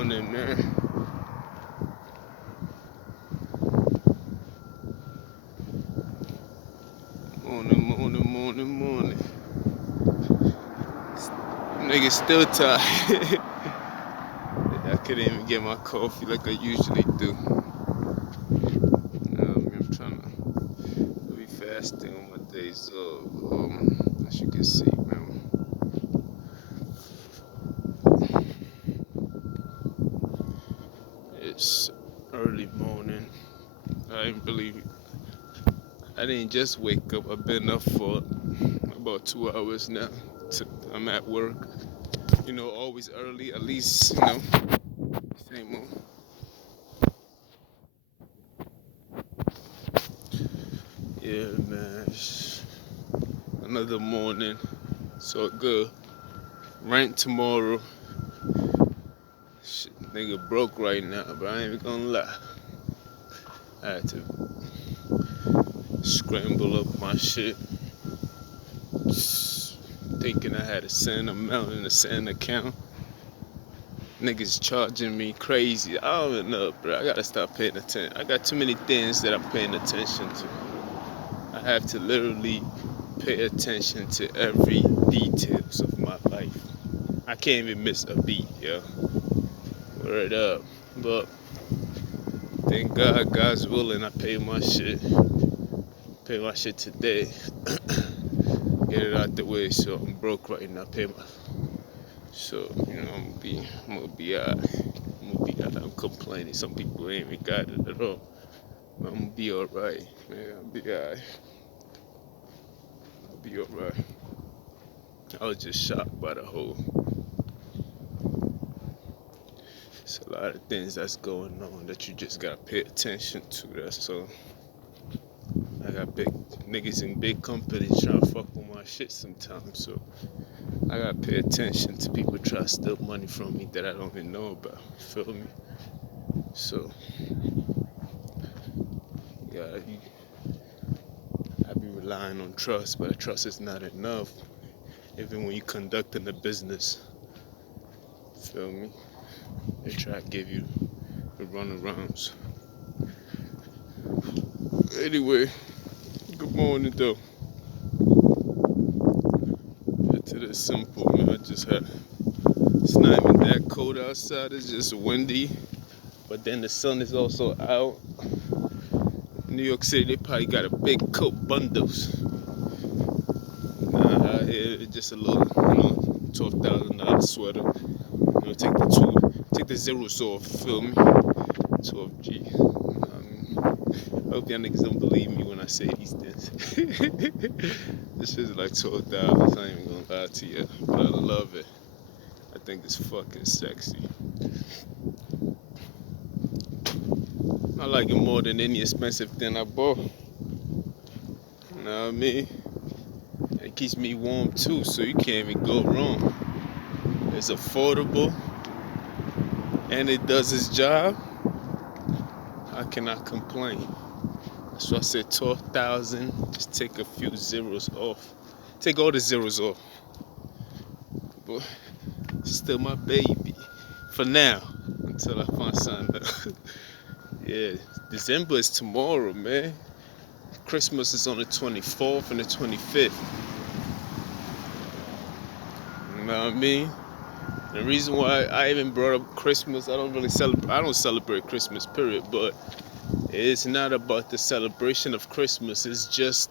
morning, man. Morning. Nigga still tired. I couldn't even get my coffee like I usually do. I'm trying to be fasting on my days off. As you can see, man. It's early morning. I didn't believe it. I didn't just wake up. I've been up for about 2 hours now. I'm at work. Always early. At least, same old. Yeah, man. Another morning. So good. Rent tomorrow. Shit, nigga broke right now, but I ain't even gonna lie. I had to scramble up my shit. Just thinking I had a certain amount in a certain account. Niggas charging me crazy. I don't even know, bro. I gotta stop paying attention. I got too many things that I'm paying attention to. I have to literally pay attention to every details of my life. I can't even miss a beat, yo. Word up. But thank God, God's willing, I pay my shit. Pay my shit today. Get it out the way, so I'm broke right now. Pay my. So I'm gonna be alright. I'm gonna be alright. I'm complaining. Some people ain't even got it at all. But I'm gonna be alright, man. I'll be alright. I'll be alright. I was just shocked by the whole. It's a lot of things that's going on that you just gotta pay attention to. That's all. I got big niggas in big companies trying to fuck with my shit sometimes, so I gotta pay attention to people trying to steal money from me that I don't even know about. You feel me? So, yeah, I be relying on trust, but trust is not enough. Even when you conducting a business, feel me? They try to give you the runarounds. Anyway, good morning though. To the simple, man. It's not even that cold outside, it's just windy. But then the sun is also out. New York City, they probably got a big coat bundles. Nah, out here, it's just a little, $12,000 sweater. Take the zeros off, feel me? 12G. I hope y'all niggas don't believe me when I say these things. This is like $12,000. I ain't even gonna lie to you, but I love it. I think it's fucking sexy. I like it more than any expensive thing I bought. You know what I mean? It keeps me warm too, so you can't even go wrong. It's affordable and it does its job. I cannot complain. So I said 12,000. Just take a few zeros off. Take all the zeros off. But it's still my baby. For now. Until I find something else. Yeah. December is tomorrow, man. Christmas is on the 24th and the 25th. You know what I mean? The reason why I even brought up Christmas, I don't celebrate Christmas, period, but it's not about the celebration of Christmas, it's just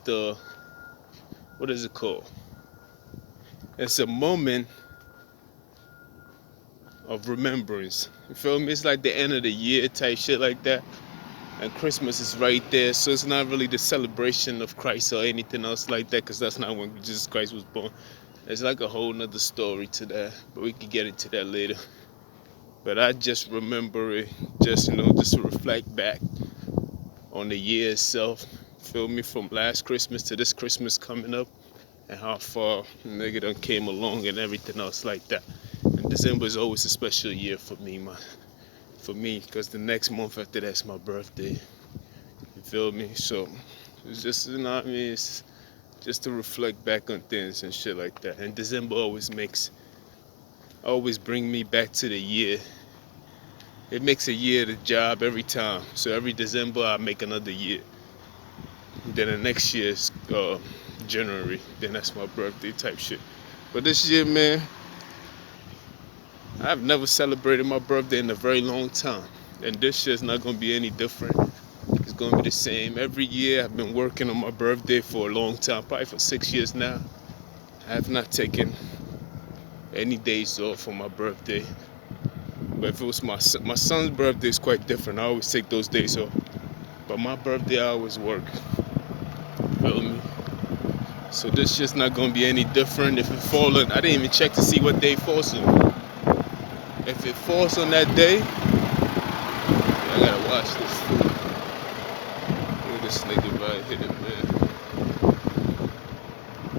what is it called? It's a moment of remembrance. You feel me? It's like the end of the year type shit like that. And Christmas is right there, so it's not really the celebration of Christ or anything else like that, because that's not when Jesus Christ was born. It's like a whole nother story to that, but we can get into that later. But I just remember it, just to reflect back on the year itself. Feel me? From last Christmas to this Christmas coming up, and how far nigga done came along and everything else like that. And December is always a special year for me, man. For me, because the next month after that's my birthday. You feel me? So it's just, what I mean? It's just to reflect back on things and shit like that. And December always bring me back to the year It makes a year the job every time. So every December I make another year. Then the next year is January. Then that's my birthday type shit. But this year, man, I've never celebrated my birthday in a very long time. And this year's not gonna be any different. It's gonna be the same. Every year I've been working on my birthday for a long time, probably for 6 years now. I have not taken any days off for my birthday. But if it was my son's birthday, it's quite different. I always take those days off. But my birthday, I always work. Feel me? So this just not gonna be any different. If it falls on, I didn't even check to see what day it falls on. If it falls on that day, I gotta watch this food. Look at this nigga right here, man.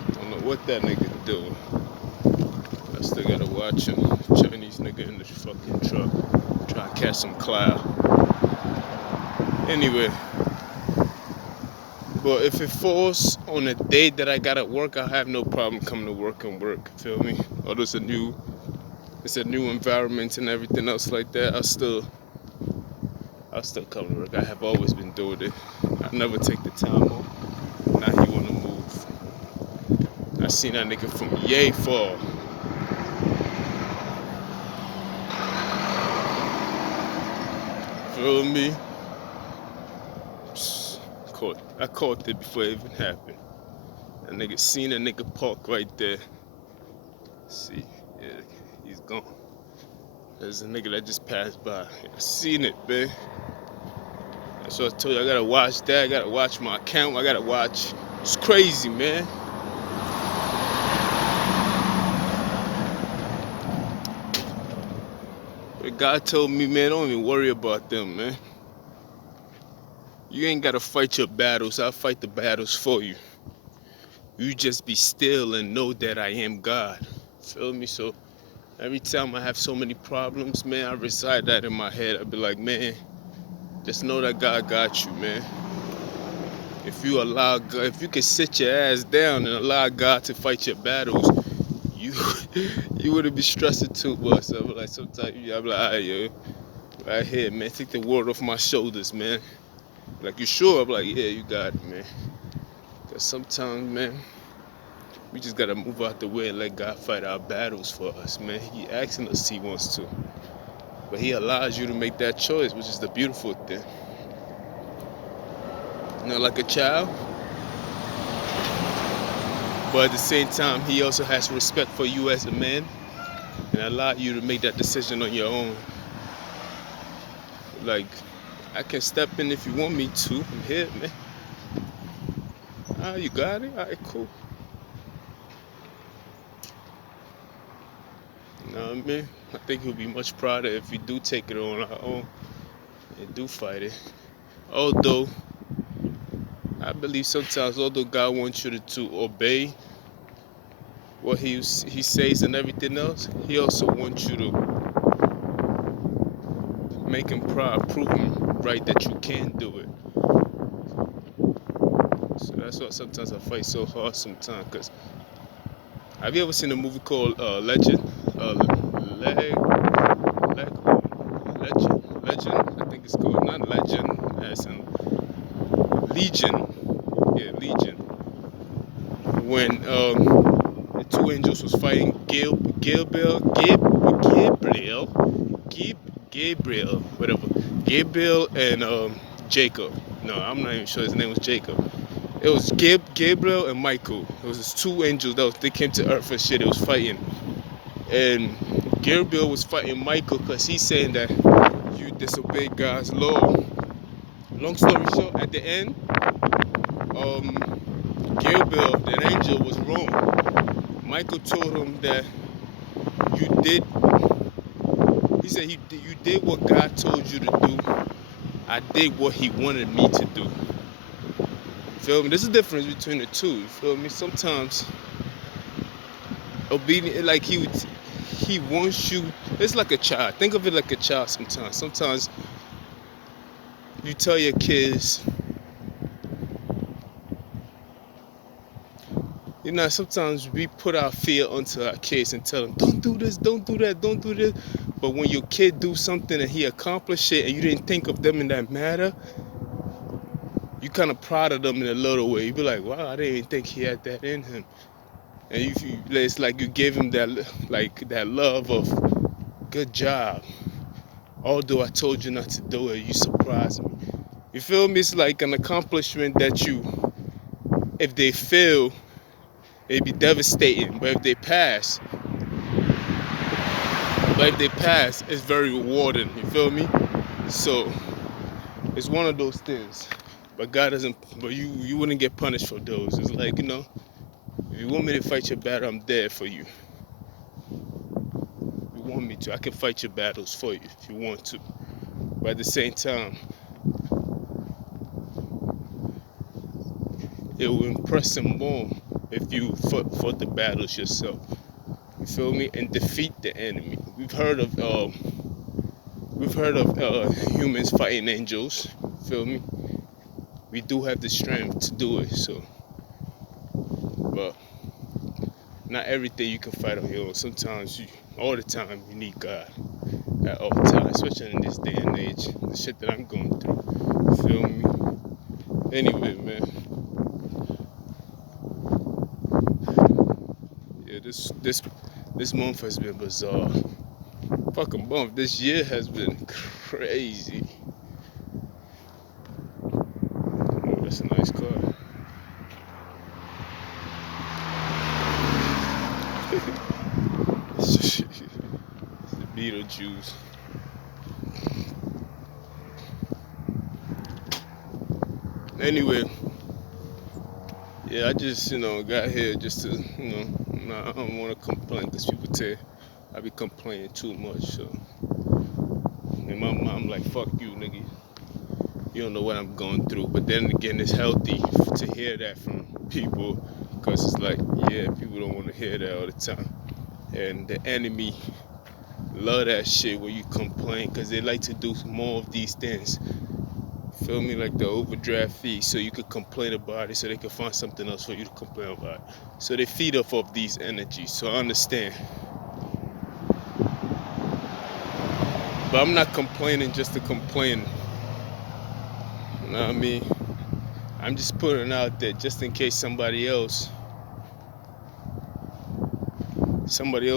I don't know what that nigga doing. I still gotta watch him. Chinese nigga in the fucking truck. Trying to catch some cloud. Anyway. But if it falls on a day that I gotta work, I have no problem coming to work and work. Feel me? Although it's a new environment and everything else like that, I'll still come to work. I have always been doing it. I never take the time off. Now he wanna move. I seen that nigga from yay far. Feel me? I caught it before it even happened. That nigga seen a nigga park right there. See, yeah, he's gone. There's a nigga that just passed by. I seen it, man. That's what I told you. I gotta watch that. I gotta watch my account. I gotta watch. It's crazy, man. But God told me, man, don't even worry about them, man. You ain't gotta fight your battles. I'll fight the battles for you. You just be still and know that I am God. Feel me? So every time I have so many problems, man, I recite that in my head. I be like, man, just know that God got you, man. If you allow God, if you can sit your ass down and allow God to fight your battles, you wouldn't be stressing too much. So I'm like, sometimes I'm like, all right, yo, right here, man, take the world off my shoulders, man. Like, you sure? I'm like, yeah, you got it, man. Because sometimes, man, we just gotta move out the way and let God fight our battles for us, man. He asking us he wants to. But he allows you to make that choice, which is the beautiful thing. You know, like a child. But at the same time, he also has respect for you as a man and allow you to make that decision on your own. Like, I can step in if you want me to. I'm here, man. Ah, you got it? All right, cool. You know what I mean? I think he'll be much prouder if we do take it on our own and do fight it. Although, I believe sometimes, although God wants you to obey what he says and everything else, he also wants you to make him proud, prove him right that you can do it. So that's why sometimes I fight so hard sometimes. Cause have you ever seen a movie called Legend? Legend. I think it's called not Legend, as in Legion. Yeah, Legion. When the two angels was fighting whatever, Gabriel and Jacob. No, I'm not even sure his name was Jacob. It was Gabriel and Michael. It was these two angels they came to Earth and shit. It was fighting, and Gabriel was fighting Michael because he's saying that you disobey God's law. Long story short, at the end, Gabriel, that angel, was wrong. Michael told him that you did. He said you did what God told you to do. I did what He wanted me to do. Feel me? There's a difference between the two. You feel me? Sometimes obedient, like he wants you. It's like a child. Think of it like a child. Sometimes you tell your kids. You know, sometimes we put our fear onto our kids and tell them, don't do this, don't do that, don't do this. But when your kid do something and he accomplished it and you didn't think of them in that matter, you kind of proud of them in a little way. You be like, wow, I didn't even think he had that in him. And it's like you gave him that love of good job. Although I told you not to do it, you surprised me. You feel me? It's like an accomplishment that if they fail, it'd be devastating. But if they pass, it's very rewarding. You feel me? So it's one of those things. But God doesn't. But you wouldn't get punished for those. It's like, if you want me to fight your battle, I'm there for you. If you want me to, I can fight your battles for you if you want to. But at the same time, it will impress him more if you fought the battles yourself. You feel me? And defeat the enemy. We've heard of humans fighting angels. Feel me? We do have the strength to do it. So, but not everything you can fight on your own. Sometimes, all the time, you need God at all times, especially in this day and age. The shit that I'm going through. You feel me? Anyway, man. Yeah, this month has been bizarre. Fucking month. This year has been crazy. Oh, that's a nice car. It's the Beetlejuice. Anyway, yeah, I just, got here just to, I don't want to complain because people say I be complaining too much. So, and my mom like, fuck you, nigga. You don't know what I'm going through. But then again, it's healthy to hear that from people because it's like, yeah, people don't want to hear that all the time. And the enemy love that shit where you complain because they like to do more of these things. Feel me? Like the overdraft fee, so you could complain about it, so they can find something else for you to complain about. So they feed off of these energies. So I understand. But I'm not complaining just to complain. You know what I mean? I'm just putting it out there just in case somebody else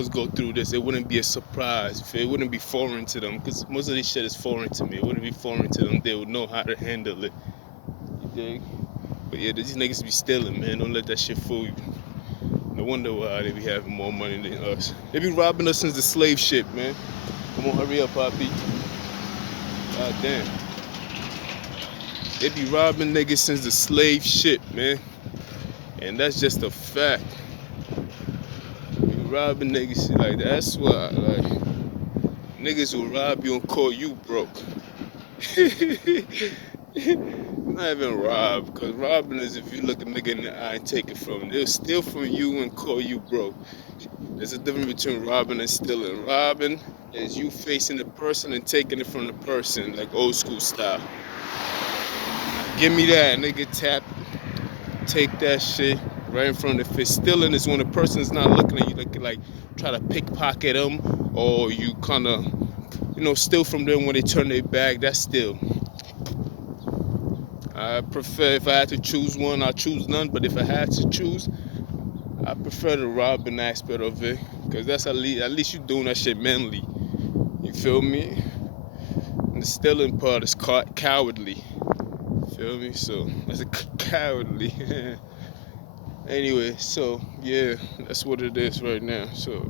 go through this. It wouldn't be a surprise. It wouldn't be foreign to them because most of this shit is foreign to me. It wouldn't be foreign to them. They would know how to handle it. You dig? But yeah, these niggas be stealing, man. Don't let that shit fool you. No wonder why they be having more money than us. They be robbing us since the slave ship, man. Come on, hurry up, Poppy. God damn. They be robbing niggas since the slave ship, man. And that's just a fact. They be robbing niggas like that. That's why, like, niggas will rob you and call you broke. Not even rob, because robbing is if you look a nigga in the eye and take it from him. They'll steal from you and call you broke. There's a difference between robbing and stealing. Robbing is you facing the person and taking it from the person, like old school style. Give me that, nigga. Take that shit right in front of the face. Stealing is when the person is not looking at you, like try to pickpocket them, or you kind of, steal from them when they turn their back. That's steal. I prefer, if I had to choose one, I'd choose none. But if I had to choose, I prefer the robbing aspect of it, because that's at least you doing that shit manly. You feel me? And the stealing part is cowardly. Feel me? So that's a cowardly. Anyway, so yeah, that's what it is right now. So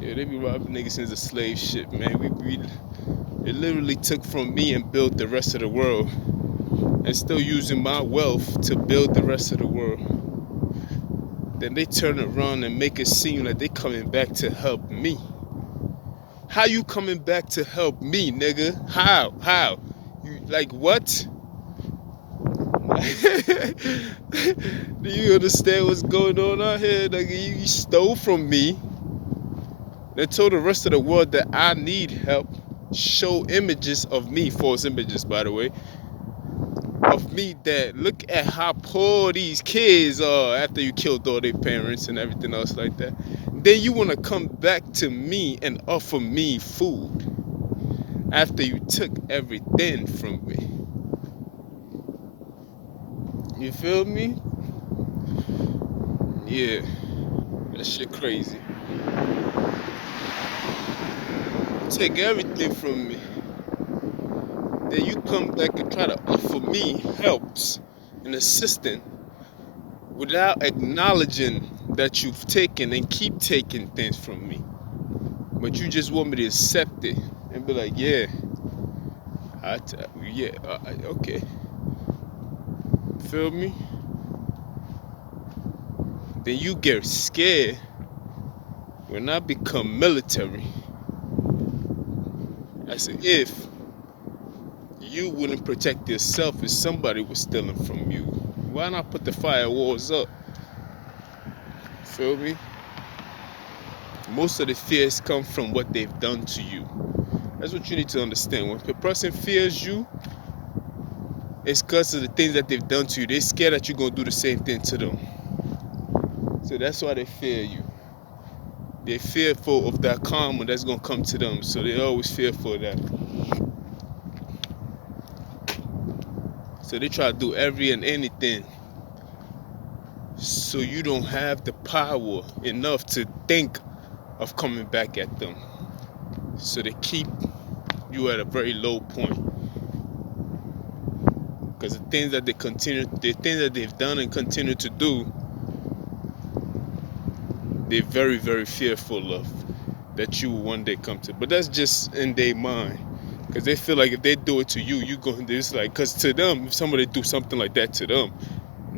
yeah, they be robbing niggas since the slave ship, man. It literally took from me and built the rest of the world, and still using my wealth to build the rest of the world. Then they turn around and make it seem like they coming back to help me. How you coming back to help me, nigga? How? You like what? Do you understand what's going on out here? Nigga, you stole from me. They told the rest of the world that I need help. Show images of me, false images, by the way, of me, that look at how poor these kids are after you killed all their parents and everything else like that. Then you want to come back to me and offer me food after you took everything from me. You feel me? Yeah, that shit crazy. Take everything from me. Then you come back and try to offer me helps and assistance without acknowledging that you've taken and keep taking things from me. But you just want me to accept it and be like, yeah, yeah, okay. Feel me? Then you get scared when I become military, as if you wouldn't protect yourself if somebody was stealing from you. Why not put the firewalls up? Feel me? Most of the fears come from what they've done to you. That's what you need to understand. When a person fears you, it's because of the things that they've done to you. They're scared that you're going to do the same thing to them. So that's why they fear you. They're fearful of that karma that's going to come to them. So they're always fearful of that. So they try to do every and anything so you don't have the power enough to think of coming back at them. So they keep you at a very low point. Because the things that they've done and continue to do, they're very, very fearful of that you will one day come to. But that's just in their mind. Because they feel like if they do it to you, you going to, it's like, because to them, if somebody do something like that to them,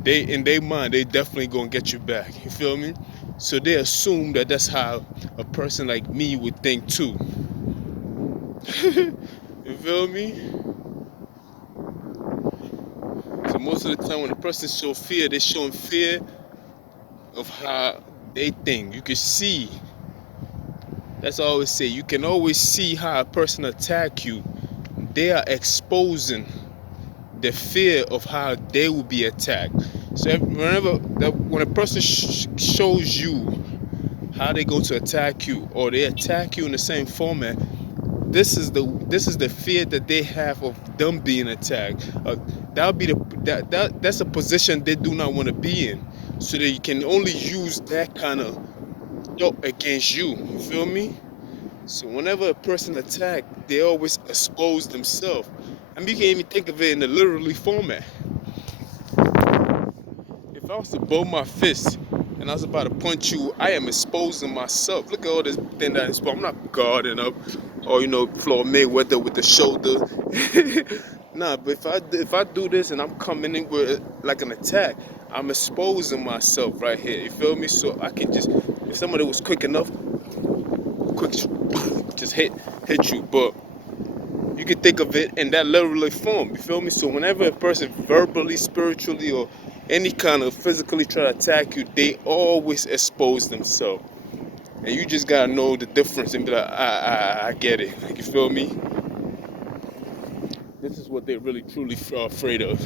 they, in their mind, they definitely going to get you back. You feel me? So they assume that that's how a person like me would think too. You feel me? So most of the time when a person show fear, they're showing fear of how they think. You can see, that's what I always say, you can always see how a person attack you. They are exposing the fear of how they will be attacked. So when a person shows you how they're going to attack you, or they attack you in the same format, this is the fear that they have of them being attacked. That's a position they do not want to be in. So they can only use that kind of against you. You feel me? So whenever a person attack, they always expose themselves. I mean, you can't even think of it in the literally format. If I was to bow my fist and I was about to punch you, I am exposing myself. Look at all this thing that is. I'm not guarding up, or Floyd Mayweather with the shoulder. Nah, but if I do this and I'm coming in with like an attack, I'm exposing myself right here. You feel me? So I can just, if somebody was quick enough, just hit you. But you can think of it in that literally form. You feel me? So whenever a person verbally, spiritually, or any kind of physically try to attack you, they always expose themselves. And you just gotta know the difference and be like, I get it. Like, you feel me? This is what they're really truly afraid of.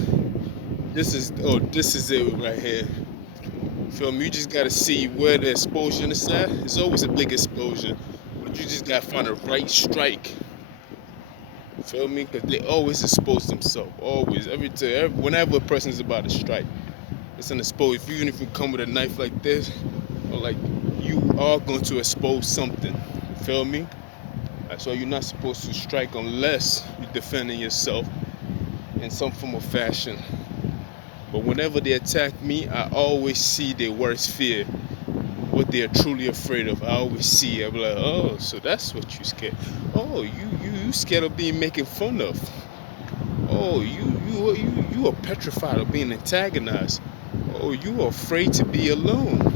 This is it right here. Feel me? You just gotta see where the exposure is at. It's always a big exposure, but you just gotta find the right strike. Feel me? Because they always expose themselves. Always, every time, whenever a person is about to strike, it's an expose. Even if you come with a knife like this, or like, you are going to expose something. Feel me? That's why you're not supposed to strike unless you're defending yourself in some form of fashion. But whenever they attack me, I always see their worst fear, what they're truly afraid of. I always see it. I'm like, oh, so that's what you scared. Oh, you scared of being making fun of. Oh, you are petrified of being antagonized. Oh, you are afraid to be alone.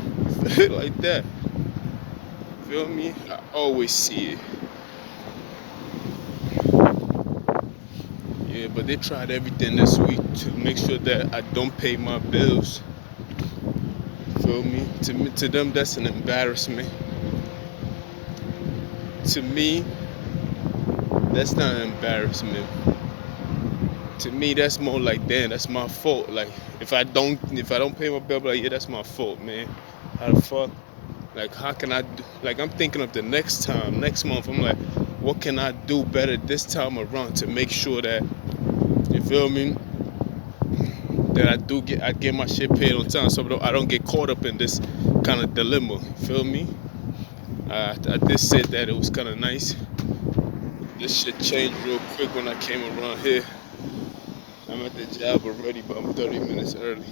Like that. Feel me? I always see it. Yeah, but they tried everything this week to make sure that I don't pay my bills. Feel me? To them, that's an embarrassment. To me, that's not an embarrassment. To me, that's more like, damn, that's my fault. Like, if I don't pay my bill, I'm like, yeah, that's my fault, man. How the fuck? Like, how can I do? Like, I'm thinking of the next time, next month. I'm like, what can I do better this time around to make sure that, you feel me, that I get my shit paid on time, so I don't get caught up in this kind of dilemma. You feel me? I did said that it was kind of nice. This shit changed real quick when I came around here. I'm at the job already, but I'm 30 minutes early.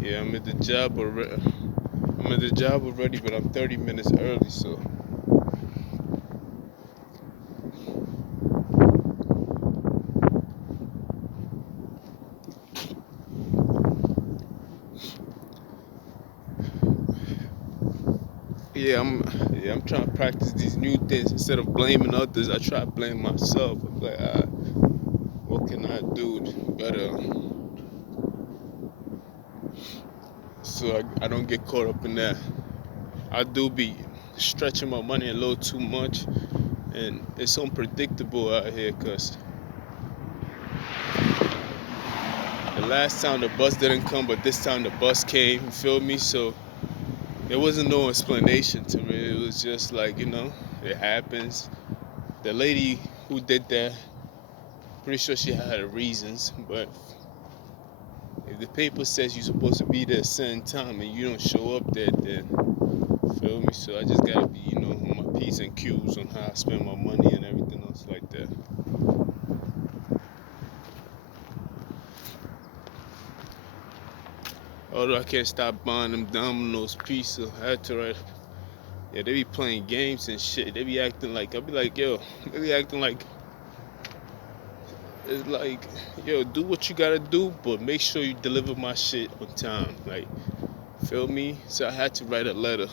Yeah, I'm at the job already. I'm at the job already, but I'm 30 minutes early, so yeah, I'm trying to practice these new things instead of blaming others. I try to blame myself. I'm like, what can I do better so I don't get caught up in that? I do be stretching my money a little too much, and it's unpredictable out here. Cause the last time the bus didn't come, but this time the bus came. You feel me? So there wasn't no explanation to me. It was just like, it happens. The lady who did that, pretty sure she had her reasons, but if the paper says you're supposed to be there at a certain time and you don't show up there, then feel me. So I just gotta be, on my P's and Q's on how I spend my money and everything else like that. Although I can't stop buying them Domino's pizza, I had to write. Yeah, they be playing games and shit. They be acting like I be like, yo, they be acting like it's like, yo, do what you gotta do, but make sure you deliver my shit on time. Like, feel me? So I had to write a letter.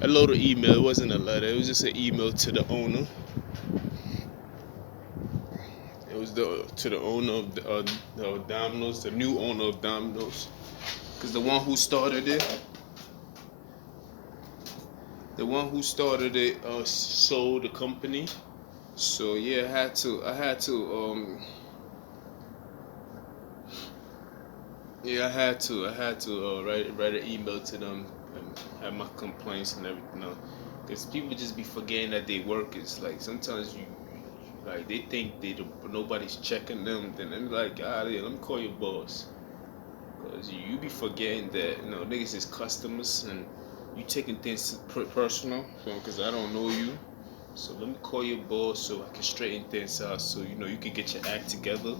I wrote an email. It wasn't a letter. It was just an email to the owner. It was to the owner of Domino's, the new owner of Domino's, because the one who started it, sold the company. So yeah, I had to write an email to them and have my complaints and everything else. Because people just be forgetting that they work. It's like sometimes you like they think nobody's checking them. Then I'm like, yeah, let me call your boss. Cause you be forgetting that niggas is customers and you taking things personal. Cause I don't know you. So let me call your boss so I can straighten things out. So you can get your act together.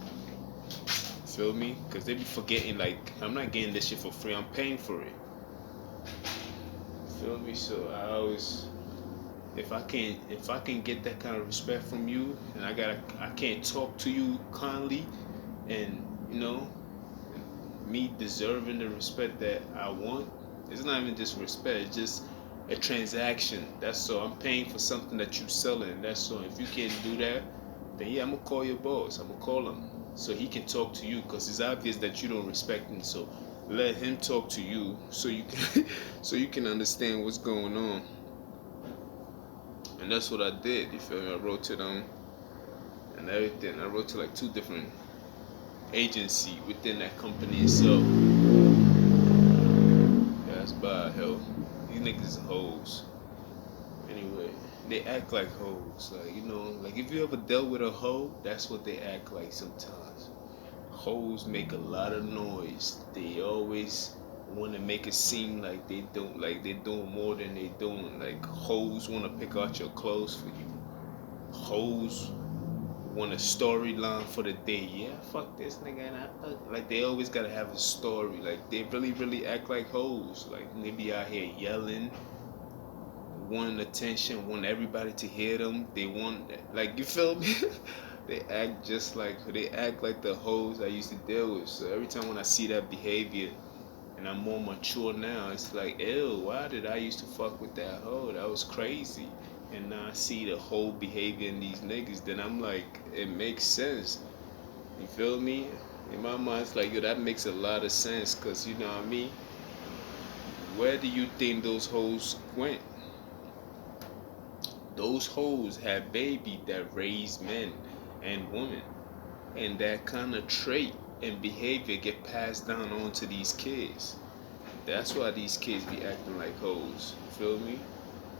Feel me? Cause they be forgetting like I'm not getting this shit for free. I'm paying for it. Feel me? So I always, if I can get that kind of respect from you, and I can't talk to you kindly, and you know me deserving the respect that I want. It's not even just respect. It's just a transaction. That's all. I'm paying for something that you selling. That's all. If you can't do that, then yeah, I'm gonna call your boss. I'm gonna call him so he can talk to you because it's obvious that you don't respect him. So let him talk to you so you can so you can understand what's going on. And that's what I did. You feel me? I wrote to them and everything. I wrote to like two different agency within that company itself. Yeah, that's bad hell. These niggas is hoes. Anyway, they act like hoes. Like, like if you ever dealt with a hoe, that's what they act like sometimes. Hoes make a lot of noise. They always want to make it seem like they're doing more than they doing. Like hoes want to pick out your clothes for you. Hoes want a storyline for the day. Yeah, fuck this nigga and I fuck. Like they always gotta have a story. Like they really, really act like hoes. Like they be out here yelling, wanting attention, want everybody to hear them. They want like you feel me? They act like the hoes I used to deal with. So every time when I see that behavior and I'm more mature now, it's like, ew, why did I used to fuck with that hoe? That was crazy. And now I see the whole behavior in these niggas, then I'm like, it makes sense. You feel me? In my mind, it's like, yo, that makes a lot of sense, cause you know what I mean. Where do you think those hoes went? Those hoes have baby that raise men and women, and that kind of trait and behavior get passed down onto these kids. That's why these kids be acting like hoes. You feel me?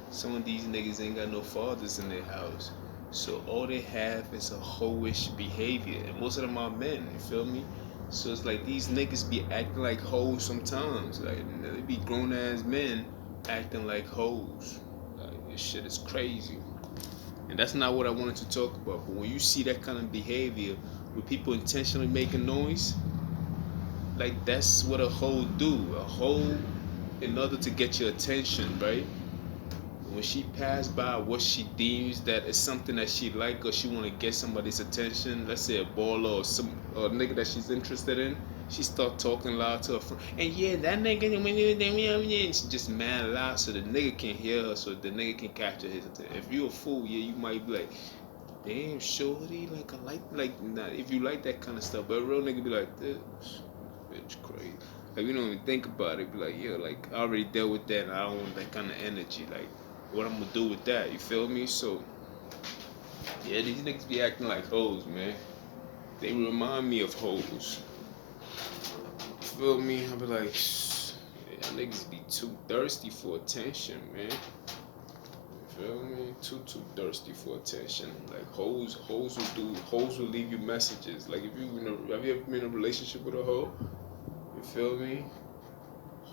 Some of these niggas ain't got no fathers in their house. So all they have is a hoish behavior. And most of them are men, you feel me? So it's like these niggas be acting like hoes sometimes. Like they be grown ass men acting like hoes. Like this shit is crazy. And that's not what I wanted to talk about. But when you see that kind of behavior with people intentionally making noise, like that's what a hoe do. A hoe, in order to get your attention, right? When she passed by what she deems that is something that she like or she want to get somebody's attention, let's say a baller or some or a nigga that she's interested in, she start talking loud to her friend. And yeah, that nigga, and she just mad loud so the nigga can hear her, so the nigga can capture his attention. If you a fool, yeah, you might be like, damn, shorty, like I like nah, if you like that kind of stuff. But a real nigga be like, this bitch crazy. Like we don't even think about it. Be like, yeah, like I already dealt with that, and I don't want that kind of energy. Like, what I'm gonna do with that? You feel me? So yeah, these niggas be acting like hoes, man. They remind me of hoes. You feel me? I be like, yeah, niggas be too thirsty for attention, man. You feel me? Too thirsty for attention. Like hoes will leave you messages. Like if have you ever been in a relationship with a hoe? You feel me?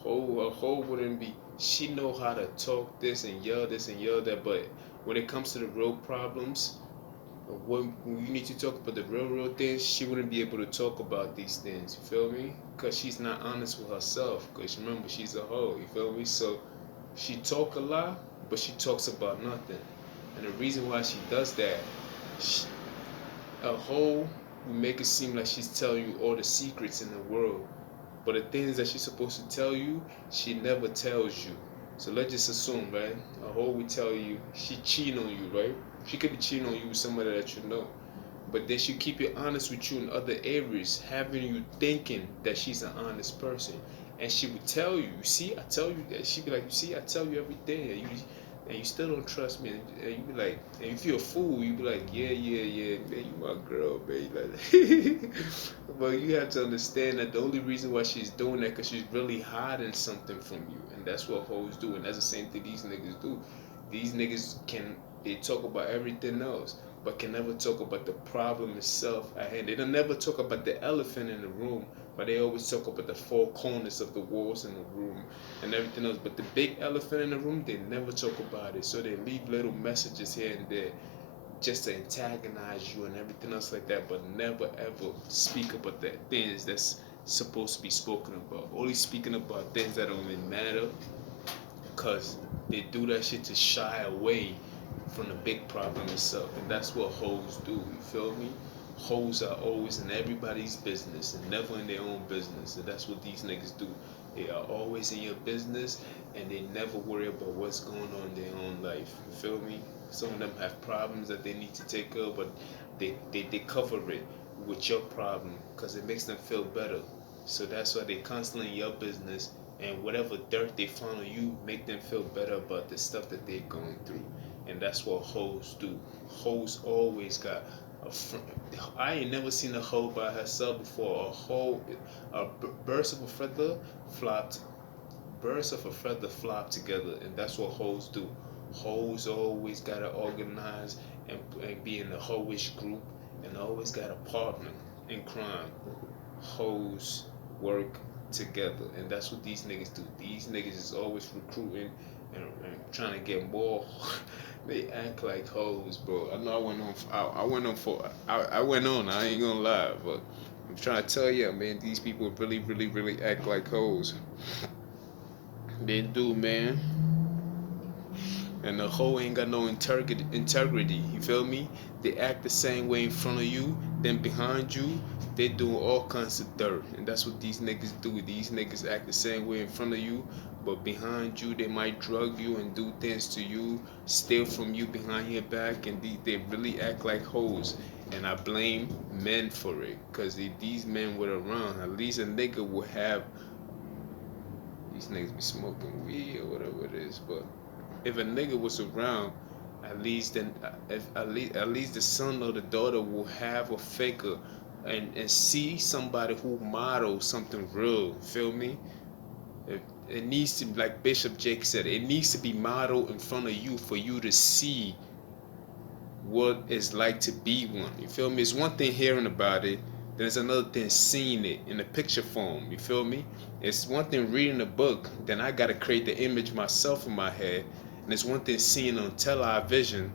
A hoe wouldn't be. She know how to talk this and yell that, but when it comes to the real problems, when you need to talk about the real things, she wouldn't be able to talk about these things. You feel me? Cause she's not honest with herself. Cause remember, she's a hoe. You feel me? So she talk a lot, but she talks about nothing. And the reason why she does that, she, a hoe will make it seem like she's telling you all the secrets in the world. But the things that she's supposed to tell you, she never tells you. So let's just assume, right? A hoe will tell you she cheating on you, right? She could be cheating on you with somebody that you know. But then she keep it honest with you in other areas, having you thinking that she's an honest person. And she would tell you, you see, I tell you that. She'd be like, you see, I tell you everything, and you still don't trust me. And you be like, and if you're a fool, you be like, yeah, man, you my girl, man. Like, but you have to understand that the only reason why she's doing that because she's really hiding something from you, and that's what hoes do, and that's the same thing these niggas do. These niggas they talk about everything else but can never talk about the problem itself at hand. They don't never talk about the elephant in the room, but they always talk about the four corners of the walls in the room and everything else. But the big elephant in the room, they never talk about it. So they leave little messages here and there just to antagonize you and everything else like that, but never ever speak about the things that's supposed to be spoken about. Only speaking about things that don't even matter because they do that shit to shy away from the big problem itself, and that's what hoes do. You feel me? Hoes are always in everybody's business and never in their own business, and that's what these niggas do. They are always in your business, and they never worry about what's going on in their own life. You feel me? Some of them have problems that they need to take care of, but they cover it with your problem because it makes them feel better. So that's why they constantly in your business, and whatever dirt they find on you make them feel better about the stuff that they're going through. And that's what hoes do. Hoes always got a friend. I ain't never seen a hoe by herself before. A burst of a feather flopped. Birds of a feather flop together, and that's what hoes do. Hoes always gotta organize and be in a hoish group, and always got a partner in crime. Hoes work together, and that's what these niggas do. These niggas is always recruiting and trying to get more. They act like hoes, bro. I know I went on. I went on for. I went on. I ain't gonna lie, but I'm trying to tell you, man. These people really act like hoes. They do, man. And the hoe ain't got no integrity. You feel me? They act the same way in front of you, then behind you, they do all kinds of dirt. And that's what these niggas do. These niggas act the same way in front of you, but behind you, they might drug you and do things to you, steal from you behind your back, and they really act like hoes. And I blame men for it. Because if these men were around, at least a nigga would have. These niggas be smoking weed or whatever it is. But if a nigga was around, at least then, if at least the son or the daughter will have a figure, and see somebody who models something real. Feel me? It needs to, like Bishop Jake said, it needs to be modeled in front of you for you to see what it's like to be one. You feel me? It's one thing hearing about it, then it's another thing seeing it in a picture form. You feel me? It's one thing reading a book, then I gotta create the image myself in my head. And it's one thing seeing on television,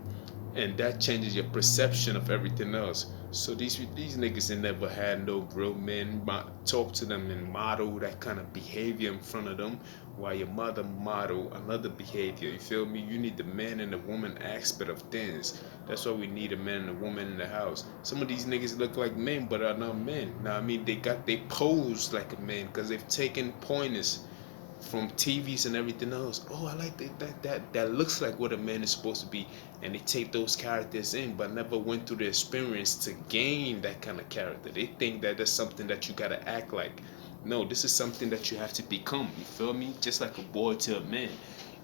and that changes your perception of everything else. So these niggas ain't never had no real men talk to them and model that kind of behavior in front of them, while your mother model another behavior. You feel me? You need the man and the woman aspect of things. That's why we need a man and a woman in the house. Some of these niggas look like men but are not men. Now I mean they pose like a man because they've taken pointers from TVs and everything else. Oh, I like that looks like what a man is supposed to be, and they take those characters in, but never went through the experience to gain that kind of character. They think that that's something that you gotta act like. No, this is something that you have to become. You feel me? Just like a boy to a man,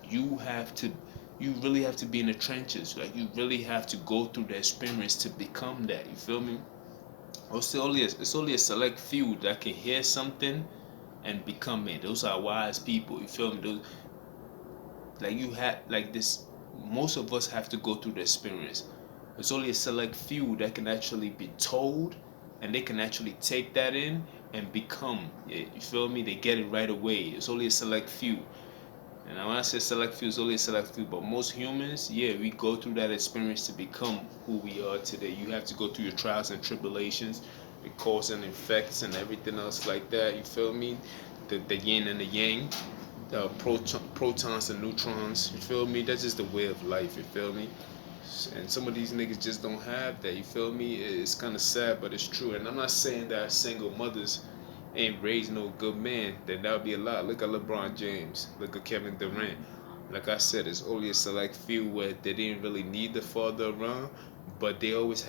you have to. You really have to be in the trenches. Like you really have to go through the experience to become that. You feel me? It's only a select few that can hear something and become it. Those are wise people. You feel me? Those, like you have like this. Most of us have to go through the experience. It's only a select few that can actually be told, and they can actually take that in and become it. You feel me? They get it right away. It's only a select few. And when I say select few, it's only a select few. But most humans, yeah, we go through that experience to become who we are today. You have to go through your trials and tribulations, the cause and effects, and everything else like that. You feel me? The yin and the yang, the protons and neutrons. You feel me? That's just the way of life. You feel me? And some of these niggas just don't have that. You feel me? It's kind of sad, but it's true. And I'm not saying that single mothers ain't raised no good man. Then that would be a lot. Look at LeBron James. Look at Kevin Durant. Like I said, it's only a select few where they didn't really need the father around, but they always